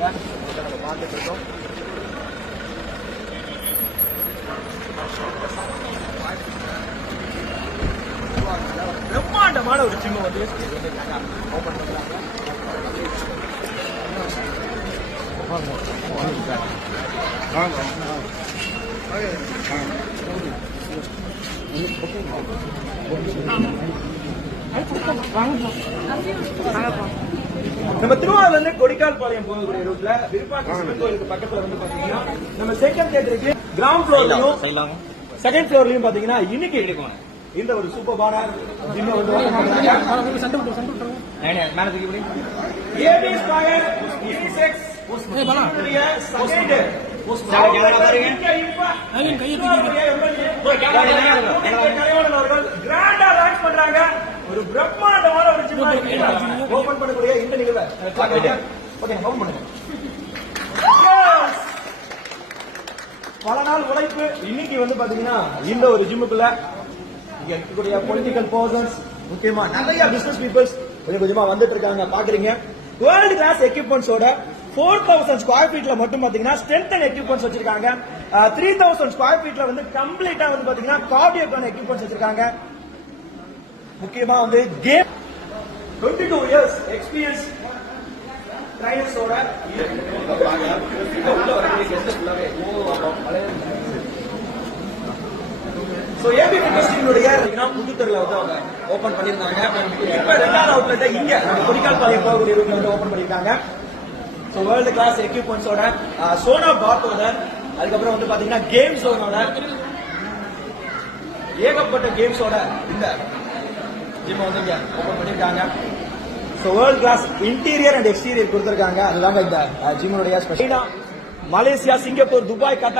நம்ம பார்த்துட்டு இருக்கோம். பிரம்மாண்டமான ஒரு ஜிம் வந்து ஓபன் பண்றாங்க. நம்ம திருவாரூர்ல இருந்து கொடிக்கால்பாளையம் போகக்கூடிய ரூட்ல விருப்பாக்கம் சிவன் கோயிலுக்கு பக்கத்துல வந்து பாத்தீங்கன்னா நம்ம செகண்ட் தியேட்டருக்கு கிரவுண்ட் ஃப்ளோர்லயும் செகண்ட் ஃப்ளோர்லயும் பாத்தீங்கன்னா இன்னைக்கு இந்த ஒரு சூப்பர்பான ஜிம் வந்து ஒரு பிரம்மாண்டமான ஒரு ஜிம் ஓபன் பண்ணக்கூடிய இந்த நிகழ்வை பல நாள் உழைப்பு இன்னைக்கு வந்து பாத்தீங்கன்னா இந்த ஒரு ஜிம்முக்குள்ள இங்க இருக்கக்கூடிய பொலிட்டிக்கல் பர்சன்ஸ் முக்கியமா நிறைய பிசினஸ் பீப்புள்ஸ் கொஞ்சம் கொஞ்சமா வந்துட்டு இருக்காங்க பாக்குறீங்க. வேர்ல்டு கிளாஸ் எக்யூப்மெண்ட்ஸோட 4000 ஸ்கொயர் ஃபீட்ல மட்டும் பாத்தீங்கன்னா ஸ்ட்ரென்த் அண்ட் எக்யூப்மெண்ட்ஸ் வச்சிருக்காங்க. 3000 ஸ்கொயர் ஃபீட்ல வந்து கம்ப்ளீட்டா வந்து பாத்தீங்கன்னா கார்டியோக்கான எக்யூப்மெண்ட்ஸ் வச்சிருக்காங்க. முக்கியமா வந்து கேம் 22 இயர்ஸ் எக்ஸ்பீரியன்ஸ் ட்ரைனர்ஸோட ஏபி ஃபிட்னஸ் டீமுடைய புதுத்தெருல வந்து அவங்க ஓபன் பண்ணிருந்தாங்க. இப்ப ரெண்டாவது அவுட்லெட் இங்க கொடிக்கால்பாளையம் போகக்கூடிய ரூட்ல வந்து ஓபன் பண்ணிருக்காங்க. வேர்ல்டு கிளாஸ் எக்யூப்மெண்ட்ஸோட சோனா பாத்தோட அதுக்கப்புறம் வந்து பாத்தீங்கன்னா கேம் ஜோனோட ஏகப்பட்ட கேம்ஸோட இந்த ஜிம் வந்து இங்க ஓபன் பண்ணிருக்காங்க. World class interior and exterior கொடுத்திருக்காங்க. அதுதாங்க இந்த ஜிம்முடைய special. Malaysia, Singapore, Dubai, Qatar